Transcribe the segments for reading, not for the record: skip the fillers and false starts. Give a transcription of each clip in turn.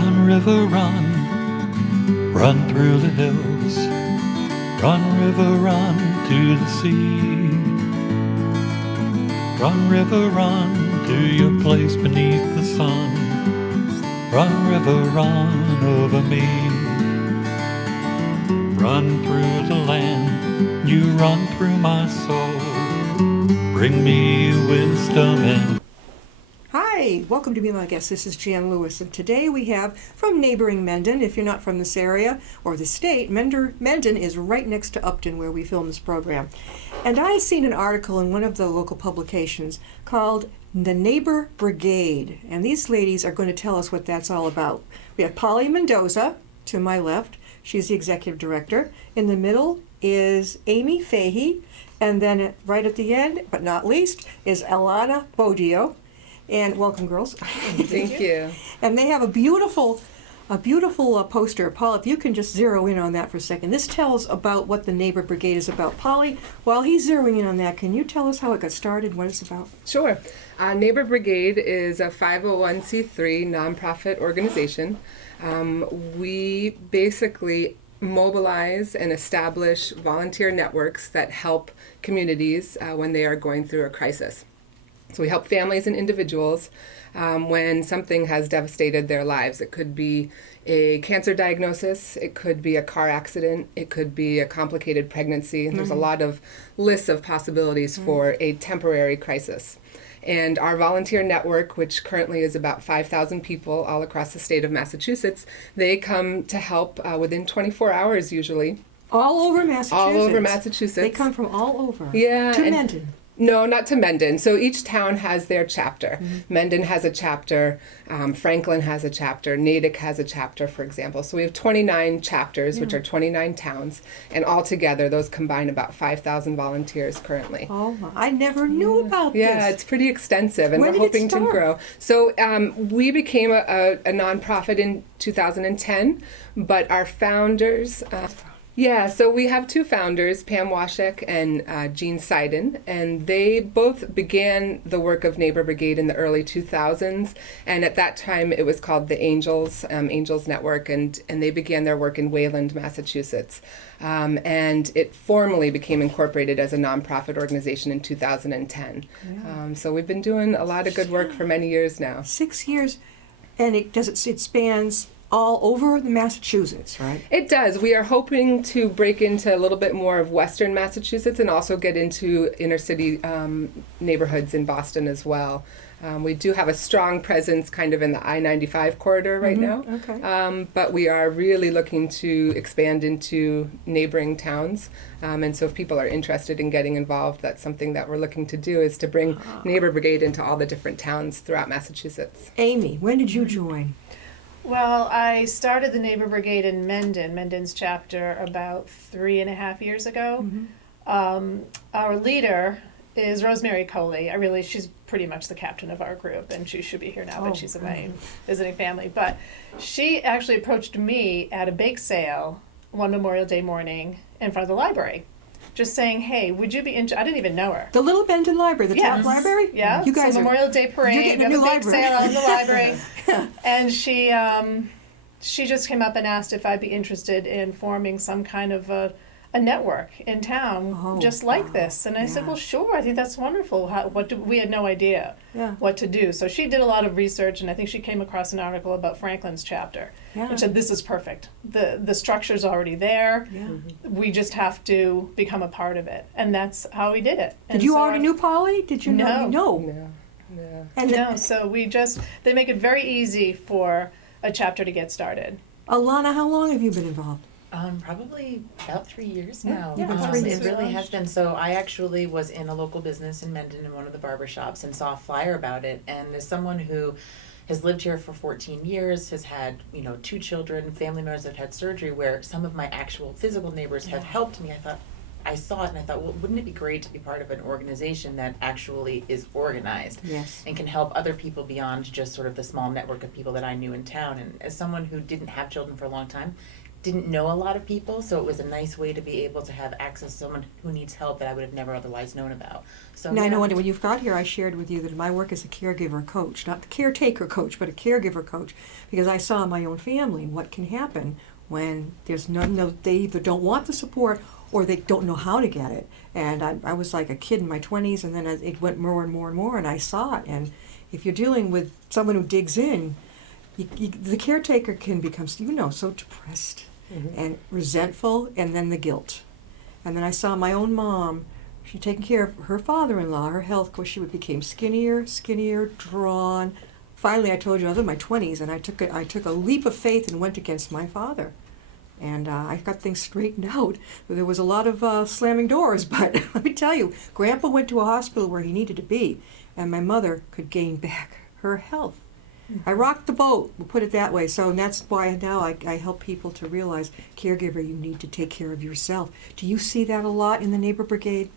Run, river, run, run through the hills. Run, river, run to the sea. Run, river, run to your place beneath the sun. Run, river, run over me. Run through the land, you run through my soul. Bring me wisdom and... Hi, welcome to Be My Guest. This is Jan Lewis, and today we have from neighboring Mendon. If you're not from this area or the state, Mendon is right next to Upton where we film this program. And I seen an article in one of the local publications called The Neighbor Brigade, and these ladies are going to tell us what that's all about. We have Polly Mendoza to my left. She's the executive director. In the middle is Amy Fahey, and then right at the end, but not least, is Alana Bodio. And welcome, girls. Thank you. And they have a beautiful poster. Paul, if you can just zero in on that for a second. This tells about what the Neighbor Brigade is about. Polly, while he's zeroing in on that, can you tell us how it got started, what it's about? Sure. Neighbor Brigade is a 501c3 nonprofit organization. We basically mobilize and establish volunteer networks that help communities when they are going through a crisis. So we help families and individuals when something has devastated their lives. It could be a cancer diagnosis, it could be a car accident, it could be a complicated pregnancy. Mm-hmm. There's a lot of lists of possibilities for a temporary crisis. And our volunteer network, which currently is about 5,000 people all across the state of Massachusetts, they come to help within 24 hours usually. All over Massachusetts? All over Massachusetts. They come from all over? Yeah. To Mendon? No, not to Mendon. So each town has their chapter. Mm-hmm. Mendon has a chapter. Franklin has a chapter. Natick has a chapter, for example. So we have 29 chapters, which are 29 towns. And altogether, those combine about 5,000 volunteers currently. Oh, I never knew about this. Yeah, it's pretty extensive, and When we're did it hoping to start? grow. So we became a nonprofit in 2010, but our founders... so we have two founders, Pam Washek and Jean Seiden, and they both began the work of Neighbor Brigade in the early 2000s, and at that time it was called the Angels Network, and they began their work in Wayland, Massachusetts. And it formally became incorporated as a nonprofit organization in 2010. Yeah. So we've been doing a lot of good work for many years now. 6 years, and it spans all over the Massachusetts, right? It does. We are hoping to break into a little bit more of Western Massachusetts and also get into inner city neighborhoods in Boston as well. We do have a strong presence kind of in the I-95 corridor right now. Okay. But we are really looking to expand into neighboring towns. And so if people are interested in getting involved, that's something that we're looking to do, is to bring Neighbor Brigade into all the different towns throughout Massachusetts. Amy, when did you join? Well, I started the Neighbor Brigade in Mendon's chapter, about 3.5 years ago. Mm-hmm. Our leader is Rosemary Coley. She's pretty much the captain of our group, and she should be here now, but she's in my visiting family. But she actually approached me at a bake sale one Memorial Day morning in front of the library, just saying, hey, would you be interested? I didn't even know her. The Little Mendon Library, the top library? Yeah. You guys so Memorial Day parade, you're getting we a have new a big library. sale out in the library. And she just came up and asked if I'd be interested in forming some kind of a network in town just like this. And I said, well, sure, I think that's wonderful. We had no idea what to do. So she did a lot of research, and I think she came across an article about Franklin's chapter and said, this is perfect. The structure's already there. Yeah. We just have to become a part of it. And that's how we did it. Did you already knew Polly? Did you know? No. And so they make it very easy for a chapter to get started. Alana, how long have you been involved? Probably about 3 years now. Yeah, it really has been. So I actually was in a local business in Mendon in one of the barber shops and saw a flyer about it. And as someone who has lived here for 14 years, has had, 2 children, family members that have had surgery, where some of my actual physical neighbors have helped me, I saw it and I thought, well, wouldn't it be great to be part of an organization that actually is organized and can help other people beyond just sort of the small network of people that I knew in town. And as someone who didn't have children for a long time, didn't know a lot of people, so it was a nice way to be able to have access to someone who needs help that I would have never otherwise known about. So Now, I yeah. know when you've got here, I shared with you that my work as a caregiver coach, not the caretaker coach, but a caregiver coach, because I saw in my own family what can happen when there's no, they either don't want the support or they don't know how to get it. And I was like a kid in my 20s, and then it went more and more and more, and I saw it. And if you're dealing with someone who digs in, the caretaker can become, so depressed and resentful, and then the guilt. And then I saw my own mom, she taking care of her father-in-law, her health, of course, she became skinnier, drawn. Finally, I told you, I was in my 20s, and I took a leap of faith and went against my father. And I got things straightened out. There was a lot of slamming doors, but let me tell you, Grandpa went to a hospital where he needed to be, and my mother could gain back her health. I rocked the boat, we'll put it that way. So that's why now I help people to realize, caregiver, you need to take care of yourself. Do you see that a lot in the Neighbor Brigade?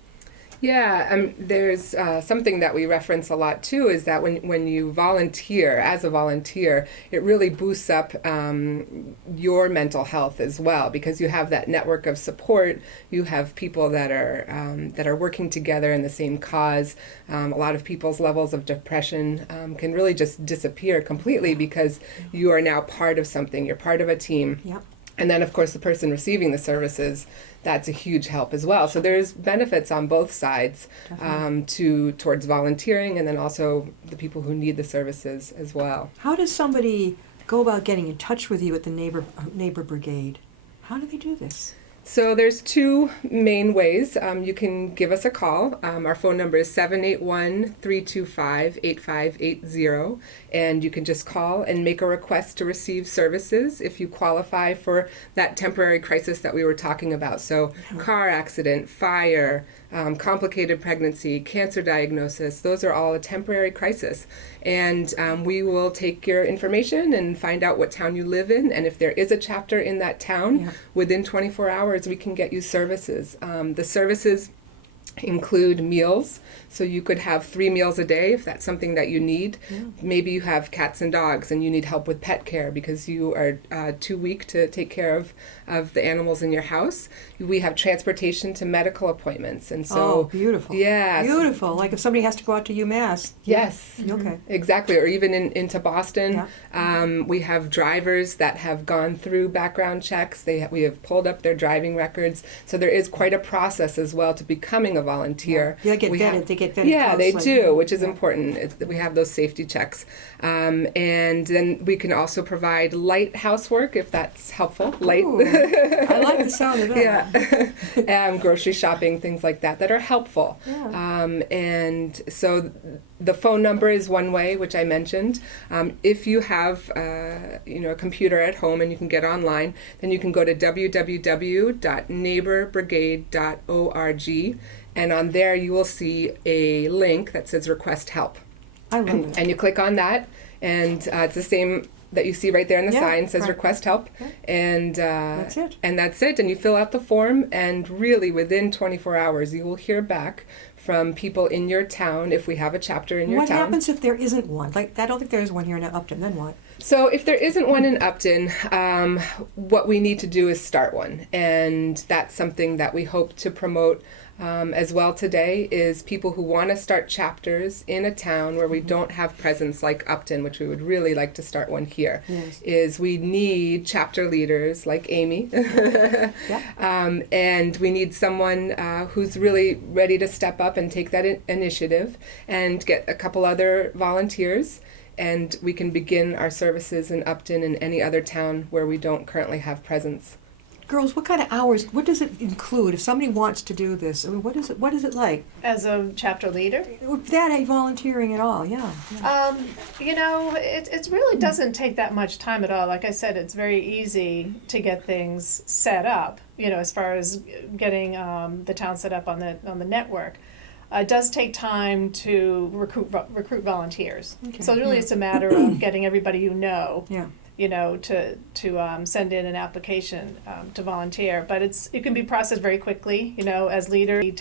Yeah, there's something that we reference a lot too, is that when you volunteer, as a volunteer, it really boosts up your mental health as well, because you have that network of support. You have people that are working together in the same cause. A lot of people's levels of depression can really just disappear completely because you are now part of something. You're part of a team. Yep. And then, of course, the person receiving the services, that's a huge help as well. So there's benefits on both sides towards volunteering, and then also the people who need the services as well. How does somebody go about getting in touch with you at the Neighbor Brigade? How do they do this? So there's two main ways. You can give us a call. Our phone number is 781-325-8580, and you can just call and make a request to receive services if you qualify for that temporary crisis that we were talking about. So car accident, fire, complicated pregnancy, cancer diagnosis, those are all a temporary crisis. And we will take your information and find out what town you live in, and if there is a chapter in that town, within 24 hours we can get you services. The services include meals, so you could have 3 meals a day if that's something that you need. Maybe you have cats and dogs and you need help with pet care because you are too weak to take care of the animals in your house. We have transportation to medical appointments, and so beautiful. Yeah, Beautiful. Like if somebody has to go out to UMass. Yes. Okay. Exactly, or even into Boston. We have drivers that have gone through background checks. We have pulled up their driving records. So there is quite a process as well to becoming a volunteer. Yeah, they get vetted. They get vetted. Yeah, they closely. do, which is important. We have those safety checks. And then we can also provide light housework if that's helpful. Light. Ooh, I like the sound of that. Yeah. Grocery shopping, things like that are helpful. Yeah. And so the phone number is one way, which I mentioned. If you have a computer at home and you can get online, then you can go to www.neighborbrigade.org, and on there you will see a link that says request help. I love it. And you click on that, and it's the same that you see right there in the sign, says right. request help, and That's it. And that's it. And you fill out the form, and really within 24 hours you will hear back from people in your town if we have a chapter in your What town. happens if there isn't one? Like, I don't think there is one here in Upton. Then what? So if there isn't one in Upton, what we need to do is start one, and that's something that we hope to promote as well today, is people who want to start chapters in a town where we don't have presence like Upton, which we would really like to start one here. Yes. Is we need chapter leaders like Amy, and we need someone who's really ready to step up and take that initiative and get a couple other volunteers, and we can begin our services in Upton and any other town where we don't currently have presence. Girls, what kind of hours? What does it include if somebody wants to do this? I mean, what is it? What is it like? As a chapter leader, That ain't volunteering at all. Yeah. it really doesn't take that much time at all. Like I said, it's very easy to get things set up. As far as getting the town set up on the network. It does take time to recruit volunteers. Okay. So really, it's a matter of getting everybody Yeah. to send in an application to volunteer. But it can be processed very quickly. As leader, we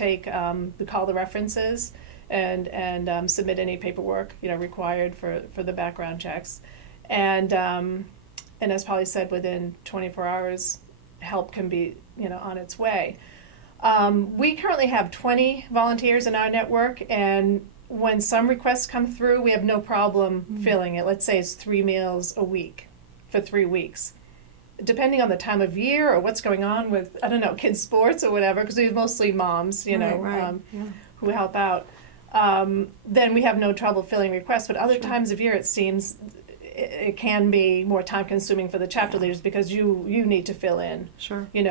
call the references and submit any paperwork required for the background checks, and as Polly said, within 24 hours help can be, on its way. We currently have 20 volunteers in our network, and when some requests come through, we have no problem filling it. Let's say it's 3 meals a week for 3 weeks. Depending on the time of year or what's going on with, I don't know, kids' sports or whatever, because we have mostly moms, Right. who help out, then we have no trouble filling requests. But other times of year, it seems it can be more time consuming for the chapter leaders because you need to fill in. Sure. Do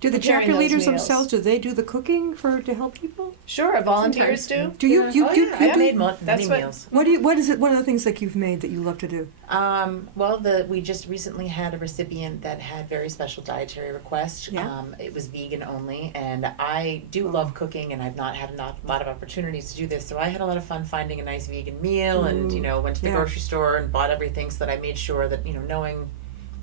the Do the chapter leaders themselves, do they do the cooking to help people? Sure, volunteers do. Do you? I've made many That's what- meals. What is it? What are the things that you've made that you love to do? Well, we just recently had a recipient that had very special dietary requests. Yeah. It was vegan only, and I do love cooking, and I've not had a lot of opportunities to do this. So I had a lot of fun finding a nice vegan meal, and went to the grocery store and bought everything so that I made sure that knowing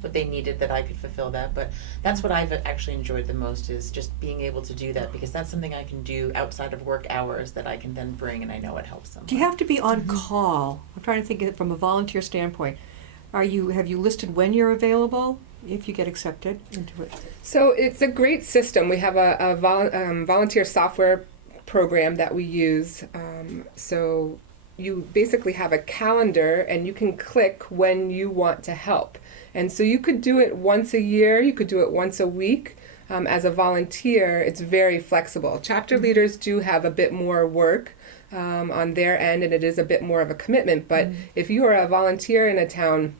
what they needed, that I could fulfill that. But that's what I've actually enjoyed the most, is just being able to do that, because that's something I can do outside of work hours that I can then bring, and I know it helps them. Do you have to be on call? I'm trying to think of it from a volunteer standpoint. Have you listed when you're available if you get accepted into it? So it's a great system. We have a volunteer software program that we use. So you basically have a calendar, and you can click when you want to help. And so you could do it once a year, you could do it once a week. As a volunteer, it's very flexible. Chapter leaders do have a bit more work on their end, and it is a bit more of a commitment. But if you are a volunteer in a town,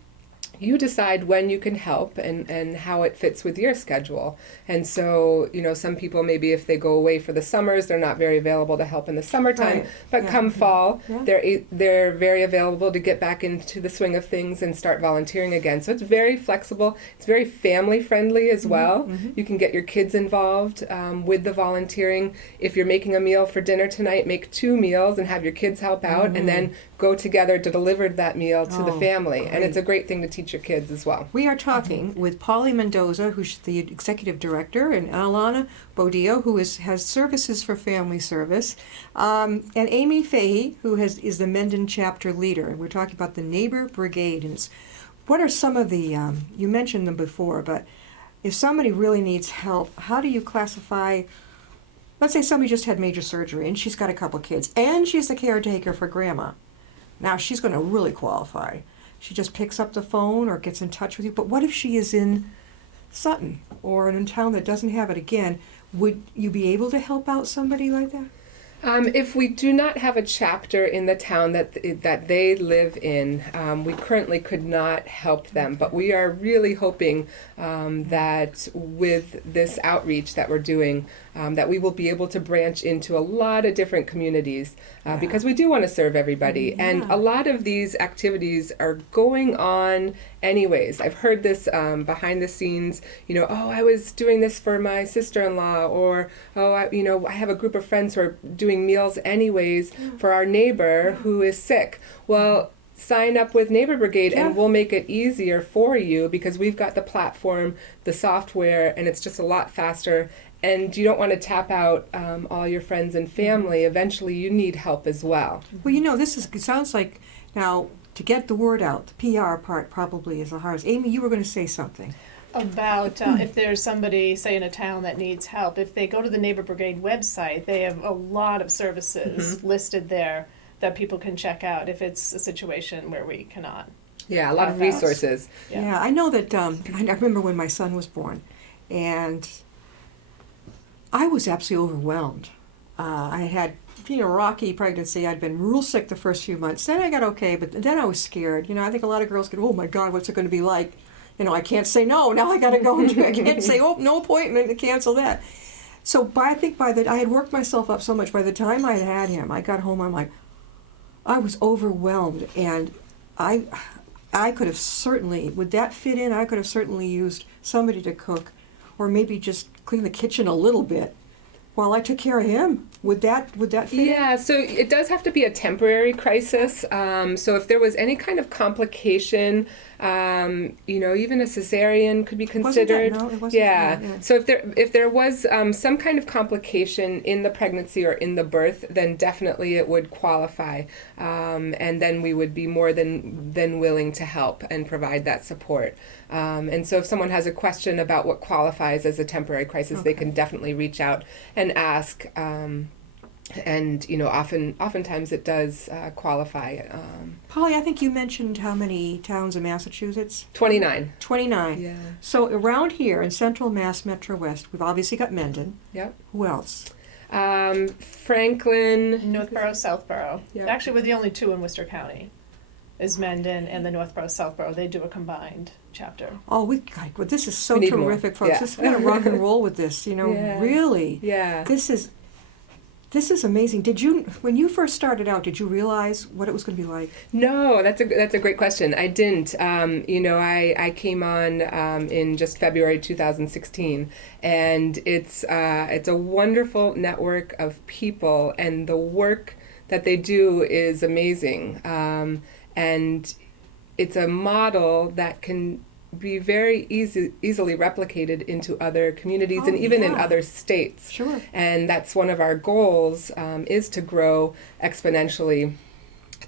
you decide when you can help and how it fits with your schedule. And so, some people, maybe if they go away for the summers, they're not very available to help in the summertime. Right. But Yeah. come fall, Yeah. they're very available to get back into the swing of things and start volunteering again. So it's very flexible. It's very family friendly as well. You can get your kids involved with the volunteering. If you're making a meal for dinner tonight, make 2 meals and have your kids help out, and then go together to deliver that meal to the family. And it's a great thing to teach your kids as well. We are talking with Polly Mendoza, who's the executive director, and Alana Bodillo, who has services for family service, and Amy Fahey, who is the Mendon chapter leader. And we're talking about the Neighbor Brigade. And what are some of the, you mentioned them before, but if somebody really needs help, how do you classify? Let's say somebody just had major surgery and she's got a couple kids and she's the caretaker for grandma. Now she's going to really qualify. She just picks up the phone or gets in touch with you. But what if she is in Sutton or in a town that doesn't have it? Again, would you be able to help out somebody like that? If we do not have a chapter in the town that they live in, we currently could not help them. But we are really hoping that with this outreach that we're doing, that we will be able to branch into a lot of different communities because we do want to serve everybody. Yeah. And a lot of these activities are going on anyways. I've heard this behind the scenes, oh, I was doing this for my sister-in-law, or, oh, I have a group of friends who are doing meals anyways for our neighbor who is sick. Well, sign up with Neighbor Brigade and we'll make it easier for you because we've got the platform, the software, and it's just a lot faster. And you don't want to tap out all your friends and family. Eventually you need help as well. Well, it sounds like now to get the word out, the PR part probably is the hardest. Amy, you were going to say something. About if there's somebody, say, in a town that needs help, if they go to the Neighbor Brigade website, they have a lot of services listed there that people can check out if it's a situation where we cannot. Yeah, a lot of Fast. resources. Yeah, I know that. I remember when my son was born, and I was absolutely overwhelmed. I had, rocky pregnancy. I'd been real sick the first few months. Then I got okay, but then I was scared. I think a lot of girls go, "Oh my God, what's it going to be like?" I can't say no. Now I got to go. I can't say, "Oh, no appointment," and cancel that. So I had worked myself up so much. By the time I had him, I got home. I'm like, I was overwhelmed, and I could have certainly, would that fit in? I could have certainly used somebody to cook, or maybe just clean the kitchen a little bit while I took care of him. Would that fit in? Yeah, so it does have to be a temporary crisis. So if there was any kind of complication, Even a cesarean could be considered. No, it wasn't Yeah. that, yeah. So if there was some kind of complication in the pregnancy or in the birth, then definitely it would qualify, and then we would be more than willing to help and provide that support. And so if someone has a question about what qualifies as a temporary crisis, they can definitely reach out and ask. And oftentimes it does qualify. Polly, I think you mentioned how many towns in Massachusetts? 29. 29. Yeah. So around here in Central Mass Metro West, we've obviously got Mendon. Yep. Who else? Franklin. Northborough, Southborough. Yep. Actually, we're the only two in Worcester County. Is Mendon and the Northborough, Southborough. They do a combined chapter. Oh, well, this is so We need more. terrific, folks. Yeah. This is going to rock and roll with this. Yeah. Really. Yeah. This is amazing. When you first started out, did you realize what it was going to be like? No, that's a great question. I didn't. I came on in just February 2016, and it's a wonderful network of people, and the work that they do is amazing. And it's a model that can be very easily replicated into other communities and even in other states. Sure. And that's one of our goals, is to grow exponentially,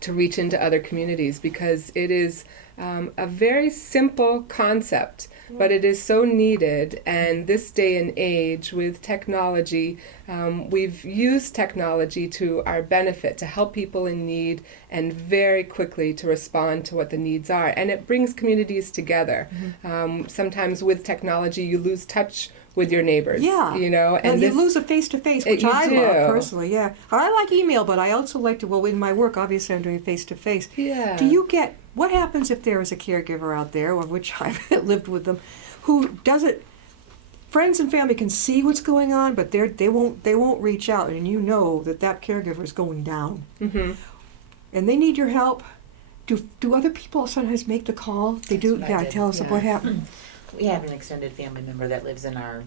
to reach into other communities, because it is a very simple concept, but it is so needed. And this day and age with technology, we've used technology to our benefit to help people in need and very quickly to respond to what the needs are. And it brings communities together. Sometimes with technology, you lose touch with your neighbors. Yeah. And you lose a face-to-face, which you I do. love personally, yeah. I like email, but I also like to, in my work, obviously I'm doing face-to-face. Yeah. What happens if there is a caregiver out there, of which I've lived with them, who does it, friends and family can see what's going on, but they won't reach out, and you know that caregiver is going down. Mm-hmm. And they need your help. Do other people sometimes make the call? They do? That's what I Yeah, did. tell us what happened. We have an extended family member that lives in our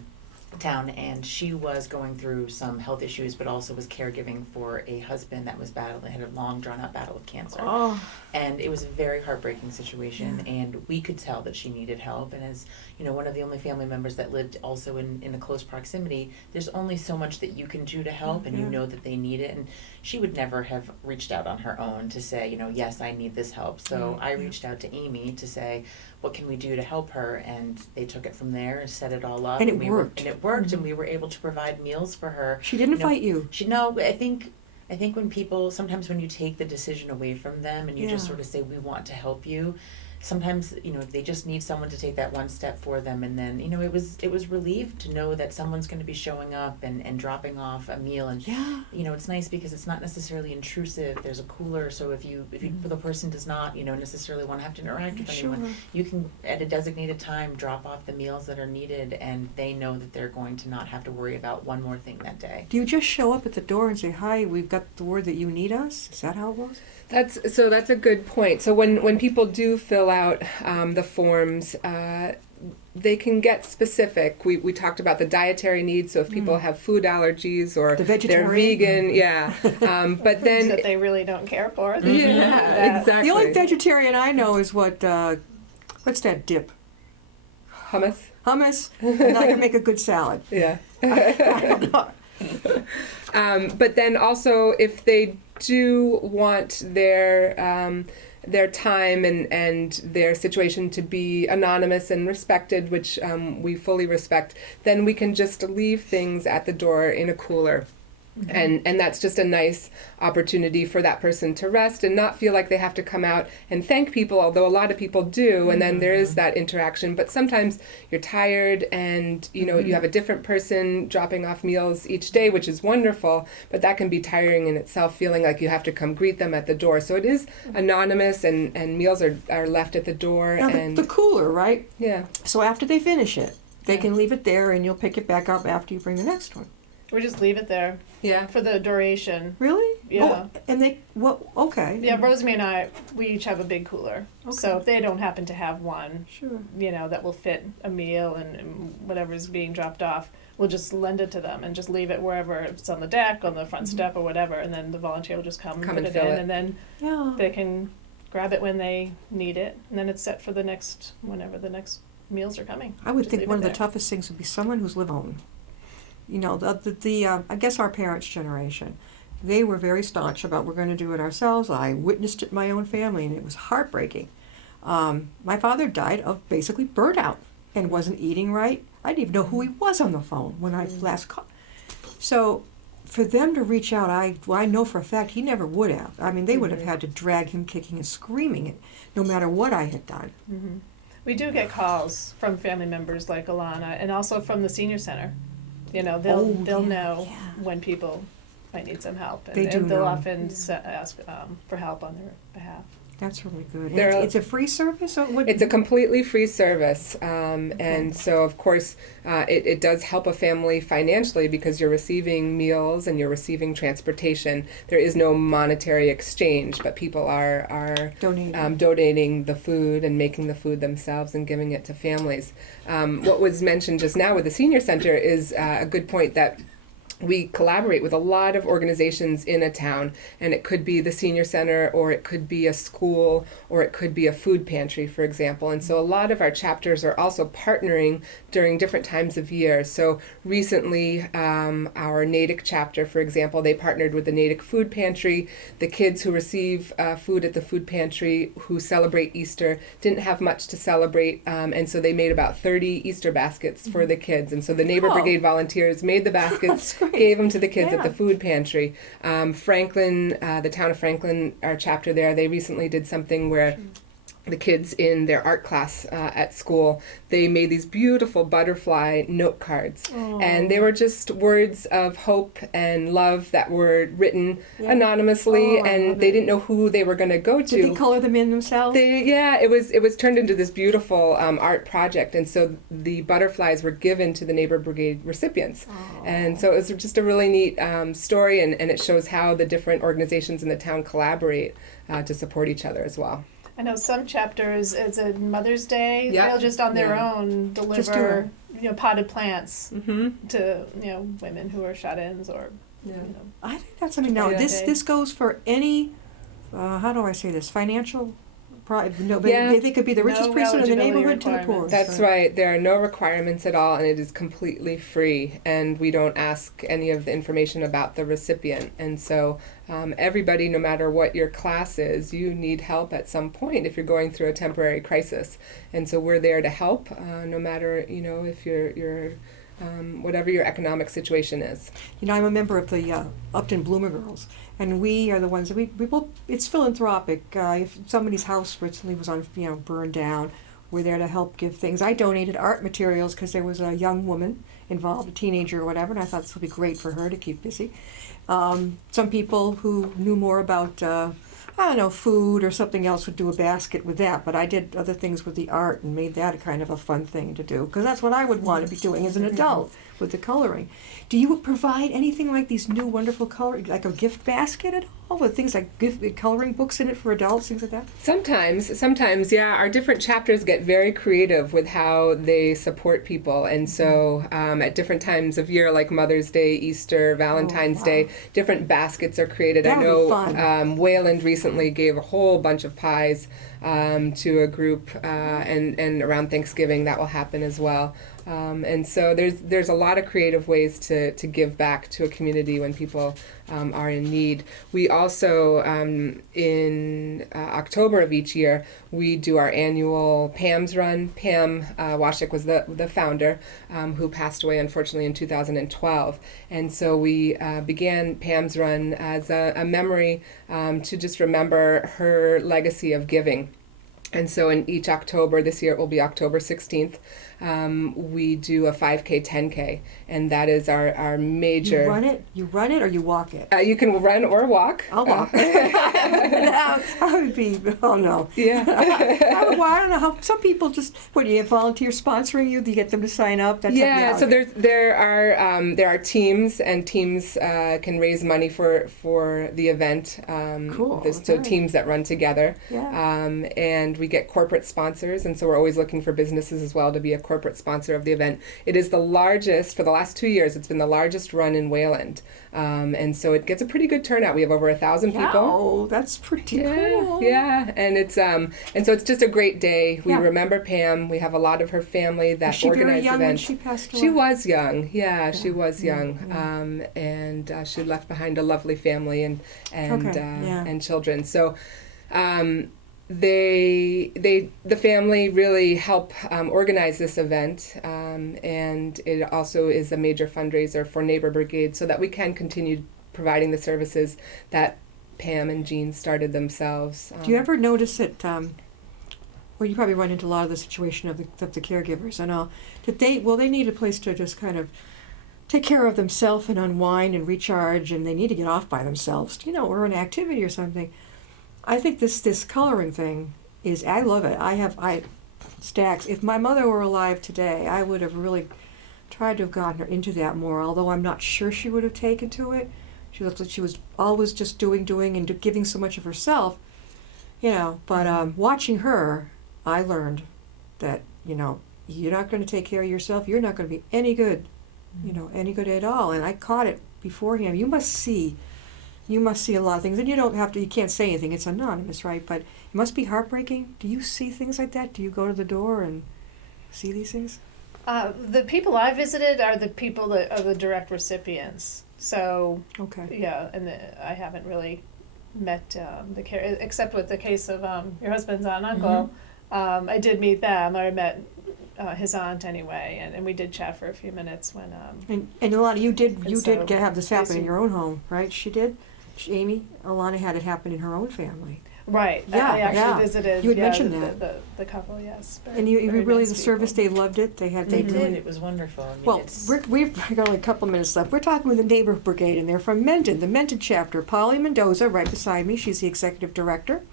town, and she was going through some health issues, but also was caregiving for a husband that was had a long drawn out battle with cancer. Oh. And it was a very heartbreaking situation, and we could tell that she needed help. And as one of the only family members that lived also in a close proximity, there's only so much that you can do to help, and you know that they need it. And she would never have reached out on her own to say, yes, I need this help. So I reached out to Amy to say, what can we do to help her? And they took it from there and set it all up. And it worked. And it worked, and we were able to provide meals for her. She didn't fight you. I think when people, sometimes when you take the decision away from them and you just sort of say, we want to help you, sometimes, they just need someone to take that one step for them. And then, it was relieved to know that someone's going to be showing up and dropping off a meal. And, it's nice because it's not necessarily intrusive. There's a cooler. So if the person does not, necessarily want to have to interact with anyone, you can, at a designated time, drop off the meals that are needed, and they know that they're going to not have to worry about one more thing that day. Do you just show up at the door and say, hi, we've got the word that you need us? Is that how it was? That's a good point. So when people do fill out the forms, they can get specific. We talked about the dietary needs. So if people have food allergies or they're vegan, but then that they really don't care for. Exactly. The only vegetarian I know is what's that dip? Hummus. Hummus, and I can make a good salad. Yeah. I don't know. But then also, if they do want their time and their situation to be anonymous and respected, which we fully respect, then we can just leave things at the door in a cooler. And that's just a nice opportunity for that person to rest and not feel like they have to come out and thank people, although a lot of people do, and then there is that interaction. But sometimes you're tired and you have a different person dropping off meals each day, which is wonderful, but that can be tiring in itself, feeling like you have to come greet them at the door. So it is anonymous, and meals are left at the door. Now, and the cooler, right? Yeah. So after they finish it, they can leave it there, and you'll pick it back up after you bring the next one. We just leave it there. Yeah. For the duration. Really? Yeah. Oh, and okay. Yeah, Rosemary and I, we each have a big cooler. Okay. So if they don't happen to have one, Sure. that will fit a meal and whatever's being dropped off, we'll just lend it to them and just leave it wherever, if it's on the deck, on the front step or whatever, and then the volunteer will just come and put and it fill in, it. and then Yeah. they can grab it when they need it, and then it's set for the next, whenever the next meals are coming. I would Just think leave one it of the there. toughest things would be someone who's lived alone. You know, I guess our parents' generation, they were very staunch about we're going to do it ourselves. I witnessed it in my own family, and it was heartbreaking. My father died of basically burnout and wasn't eating right. I didn't even know who he was on the phone when I last called. So for them to reach out, I know for a fact he never would have. I mean, they would have had to drag him kicking and screaming, no matter what I had done. Mm-hmm. We do get calls from family members like Alana, and also from the senior center. You know, they'll know when people might need some help, and, They do and they'll know. often ask for help on their behalf. That's really good. And There are- it's a free service? Or what? It's a completely free service, and so of course it does help a family financially because you're receiving meals and you're receiving transportation. There is no monetary exchange, but people are donating the food and making the food themselves and giving it to families. What was mentioned just now with the senior center is a good point, that we collaborate with a lot of organizations in a town, and it could be the senior center, or it could be a school, or it could be a food pantry, for example. And so a lot of our chapters are also partnering during different times of year. So recently, our Natick chapter, for example, they partnered with the Natick Food Pantry. The kids who receive food at the food pantry who celebrate Easter didn't have much to celebrate, and so they made about 30 Easter baskets for the kids. And so the Neighbor Brigade volunteers made the baskets, gave them to the kids at the food pantry. Franklin, the town of Franklin, our chapter there, they recently did something where the kids in their art class at school, they made these beautiful butterfly note cards. And they were just words of hope and love that were written anonymously, and they didn't know who they were going to go to. Did they color them in themselves? It was turned into this beautiful art project, and so the butterflies were given to the Neighbor Brigade recipients. And so it was just a really neat story, and it shows how the different organizations in the town collaborate to support each other as well. I know some chapters, it's a Mother's Day, Yeah. they'll just on their Yeah. own Just do deliver, potted plants Mm-hmm. to, women who are shut-ins or, I think that's something. Now, Yeah. this goes for any, how do I say this, financial, no, but Yeah. they could be the richest No person in the eligibility neighborhood to the requirements. poorest. That's right. There are no requirements at all, and it is completely free. And we don't ask any of the information about the recipient. And so everybody, no matter what your class is, you need help at some point if you're going through a temporary crisis. And so we're there to help, no matter if you're whatever your economic situation is. I'm a member of the Upton Bloomer Girls, and we are the ones that we both, it's philanthropic. If somebody's house recently was on, burned down, we're there to help give things. I donated art materials because there was a young woman involved, a teenager or whatever, and I thought this would be great for her to keep busy. Some people who knew more about food or something else would do a basket with that, but I did other things with the art and made that a kind of a fun thing to do, because that's what I would want to be doing as an adult with the coloring. Do you provide anything like these new wonderful color, like a gift basket at all, with things like coloring books in it for adults, things like that? Sometimes, yeah. Our different chapters get very creative with how they support people, and so at different times of year, like Mother's Day, Easter, Valentine's Day, different baskets are created. That I would know be fun. Wayland recently gave a whole bunch of pies to a group, and around Thanksgiving that will happen as well. And so there's a lot of creative ways to give back to a community when people are in need. We also, in October of each year, we do our annual Pam's Run. Pam Washik was the founder, who passed away unfortunately in 2012. And so we began Pam's Run as a memory to just remember her legacy of giving. And so in each October, this year it will be October 16th, we do a 5K, 10K, and that is our major... You run it or you walk it? You can run or walk. I'll walk. I would be, oh no. Yeah. I don't know how, some people just, do you have volunteers sponsoring you? Do you get them to sign up? So there are teams, and teams can raise money for the event. Cool. So teams that run together. Yeah. And we get corporate sponsors, and so we're always looking for businesses as well to be a corporate sponsor of the event. It is the largest, for the last 2 years, it's been the largest run in Wayland. And so it gets a pretty good turnout. We have over 1,000 people. Wow, that's pretty cool. Yeah, and it's and so it's just a great day. We Yeah. remember Pam. We have a lot of her family that Was she very organized young when events. she passed away? She was young. Yeah, she was young. And she left behind a lovely family and and children. So the family really help organize this event, and it also is a major fundraiser for Neighbor Brigade, so that we can continue providing the services that Pam and Jean started themselves. Do you ever notice that, well, you probably run into a lot of the situation of the caregivers and all, that they need a place to just kind of take care of themselves and unwind and recharge, and they need to get off by themselves, or an activity or something. I think this coloring thing I love it. I stacks. If my mother were alive today, I would have really tried to have gotten her into that more, although I'm not sure she would have taken to it. She looked like she was always just doing and giving so much of herself, but watching her, I learned that, you're not going to take care of yourself, you're not going to be any good, any good at all. And I caught it beforehand. You must see a lot of things, and you can't say anything, it's anonymous, right? But it must be heartbreaking. Do you see things like that? Do you go to the door and see these things? The people I visited are the people that are the direct recipients. So, Okay. yeah, and I haven't really met the care, except with the case of your husband's aunt and uncle. I did meet them. I met his aunt anyway, and we did chat for a few minutes when. And Alana, you did so have this happen in basically- your own home, right? She did. Amy, Alana had it happen in her own family. Right. Yeah, I actually yeah. visited. You had mentioned that. The couple, yes. And you Very really, nice the service, people. they loved it. They They really. did. It was wonderful. I mean, Well, it's, we've got only a couple minutes left. We're talking with the Neighbor Brigade, and they're from Mendon, the Mendon chapter. Polly Mendoza, right beside me, she's the executive director.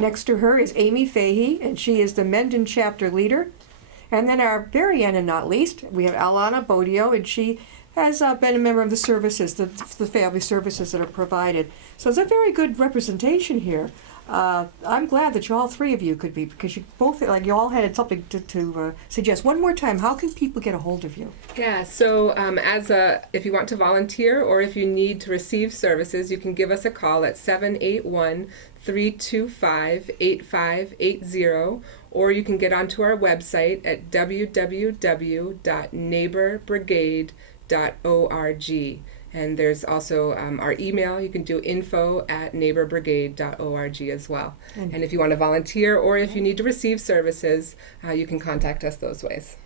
Next to her is Amy Fahey, and she is the Mendon chapter leader. And then our very end and not least, we have Alana Bodio, and she has been a member of the services, the family services that are provided. So it's a very good representation here. I'm glad that all three of you could be, because you both, you all had something to suggest. One more time, how can people get a hold of you? Yeah, so if you want to volunteer or if you need to receive services, you can give us a call at 781-325-8580, or you can get onto our website at www.neighborbrigade.org. And there's also our email. You can do info@neighborbrigade.org as well. And if you want to volunteer or if you need to receive services, you can contact us those ways.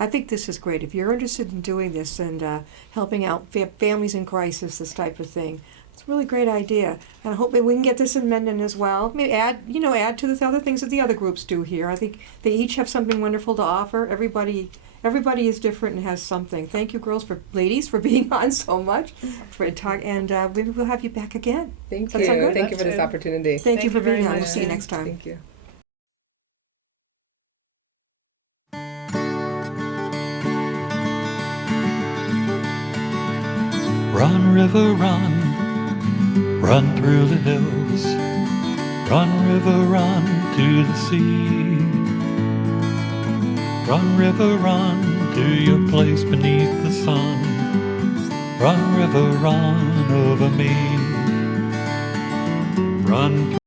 I think this is great. If you're interested in doing this and helping out families in crisis, this type of thing, it's a really great idea. And I hope that we can get this in Mendon as well. Maybe add to the other things that the other groups do here. I think they each have something wonderful to offer. Everybody is different and has something. Thank you, ladies, for being on so much for talk, and maybe we'll have you back again. Thank Does that sound you. good? Thank you for That's this good. opportunity. Thank you for very being on. much. We'll see you next time. Thank you. Run, river, run, run through the hills. Run, river, run to the sea. Run, river, run to your place beneath the sun. Run, river, run over me. Run